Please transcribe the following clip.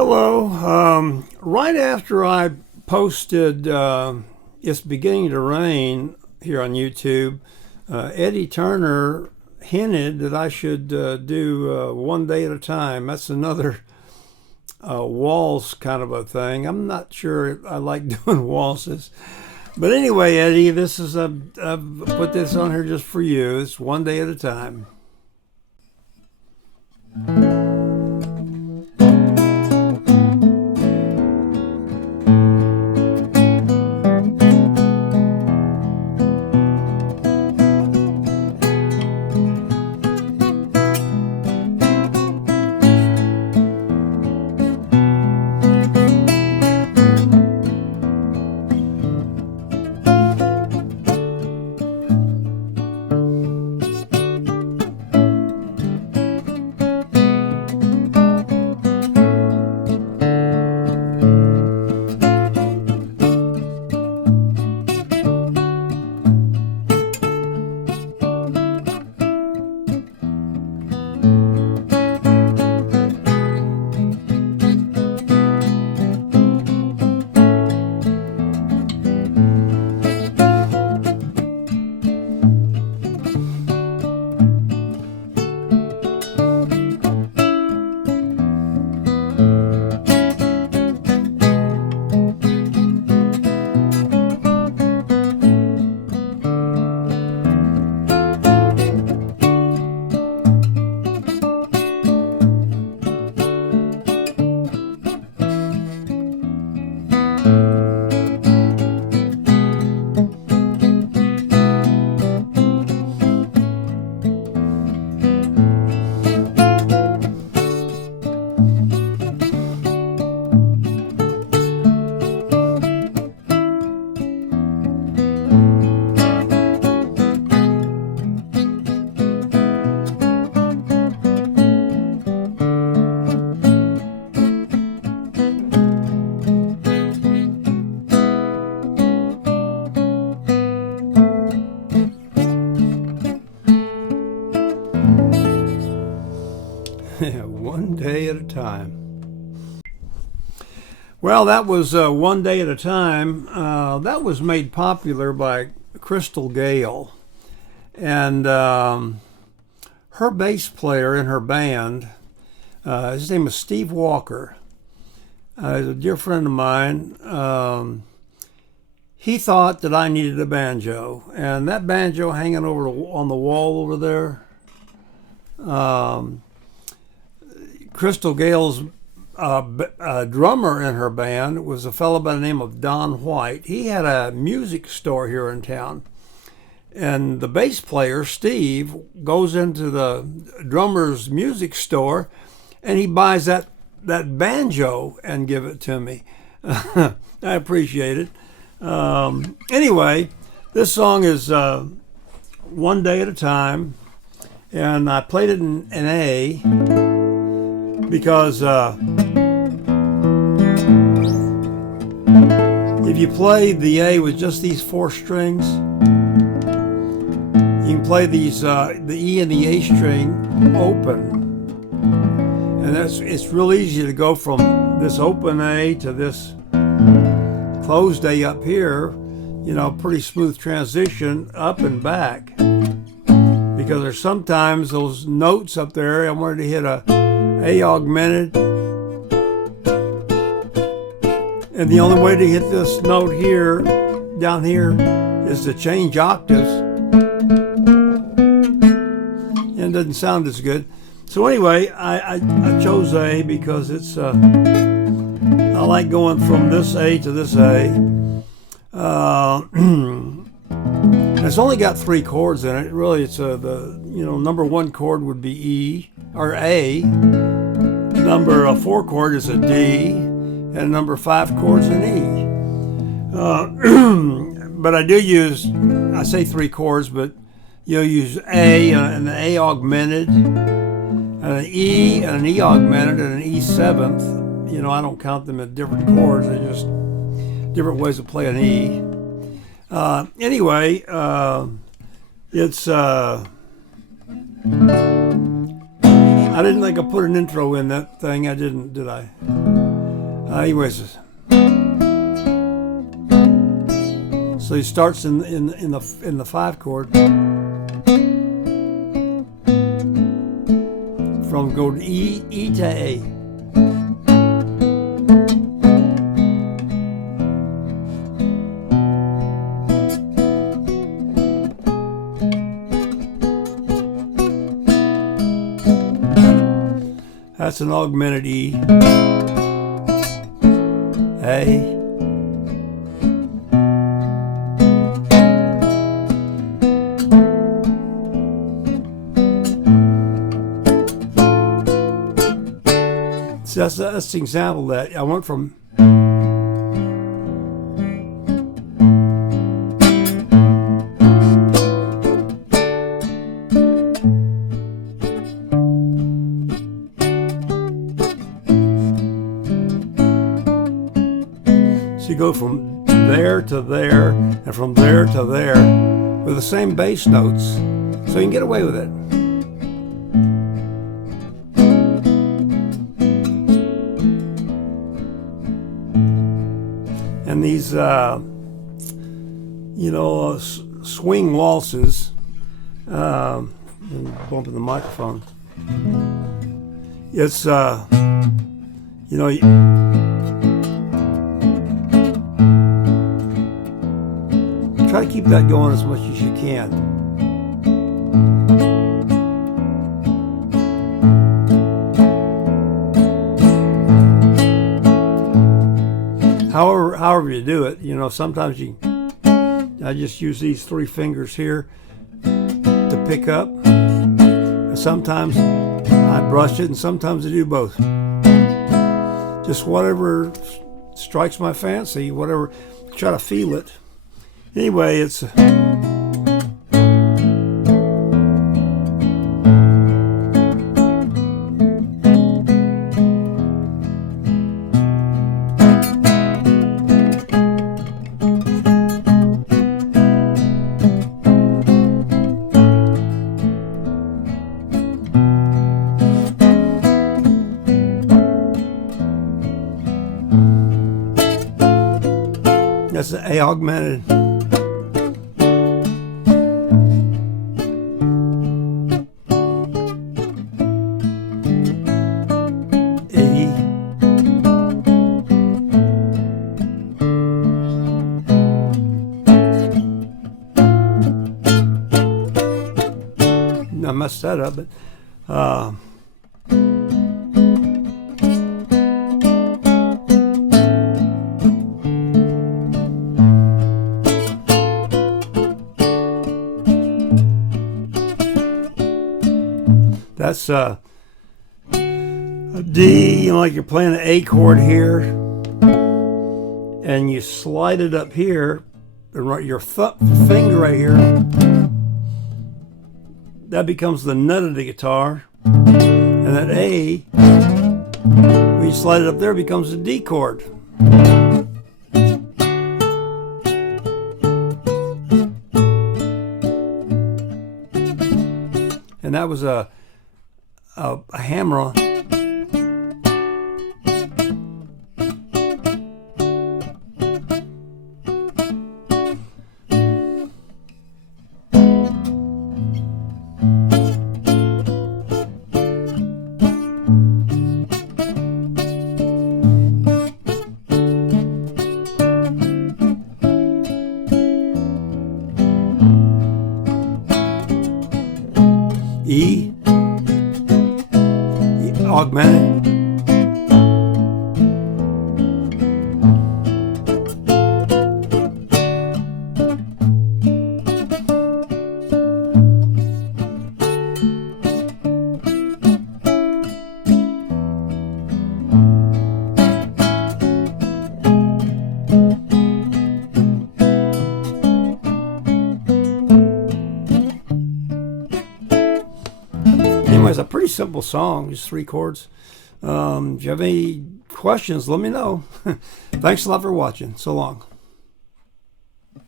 Hello. Right after I posted It's Beginning to Rain here on YouTube, Eddie Turner hinted that I should do One Day at a Time. That's another waltz kind of a thing. I'm not sure I like doing waltzes. But anyway, Eddie, I've put this on here just for you. It's One Day at a Time. One day at a time. Well, that was One Day at a Time. That was made popular by Crystal Gayle. And her bass player in her band, his name is Steve Walker. He's a dear friend of mine. He thought that I needed a banjo. And that banjo hanging over on the wall over there, Crystal Gayle's drummer in her band was a fellow by the name of Don White. He had a music store here in town. And the bass player, Steve, goes into the drummer's music store and he buys that banjo and give it to me. I appreciate it. Anyway, this song is One Day at a Time. And I played it in A because if you play the A with just these four strings, you can play these the E and the A string open, and it's real easy to go from this open A to this closed A up here. You know, pretty smooth transition up and back, because there's sometimes those notes up there. I wanted to hit a augmented, and the only way to hit this note here, down here, is to change octaves, and it doesn't sound as good. So anyway, I chose A because it's I like going from this A to this A. It's only got three chords in it. Really, it's the number one chord would be E or A. Number four chord is a D, and number five chord is an E. But I say three chords, but you'll use A and an A augmented, and an E augmented, and an E seventh. I don't count them as different chords. They're just different ways to play an E. Anyway, it's I didn't think I put an intro in that thing. I didn't, did I? Anyways, so he starts in the 5 chord, from go to E to A. That's an augmented E, A, so that's the example that I went from you go from there to there and from there to there with the same bass notes, so you can get away with it. And these swing waltzes, I'm bumping the microphone, it's try to keep that going as much as you can. However you do it, sometimes I just use these 3 fingers here to pick up. And sometimes I brush it, and sometimes I do both. Just whatever strikes my fancy, whatever, try to feel it. Anyway, it's that's an A augmented. I messed that up, but that's a D, like you're playing an A chord here, and you slide it up here, and your finger right here, that becomes the nut of the guitar, and that A, when you slide it up there, becomes a D chord. And that was a hammer. E augmented. Anyways, a pretty simple song, just 3 chords. If you have any questions, let me know. Thanks a lot for watching. So long.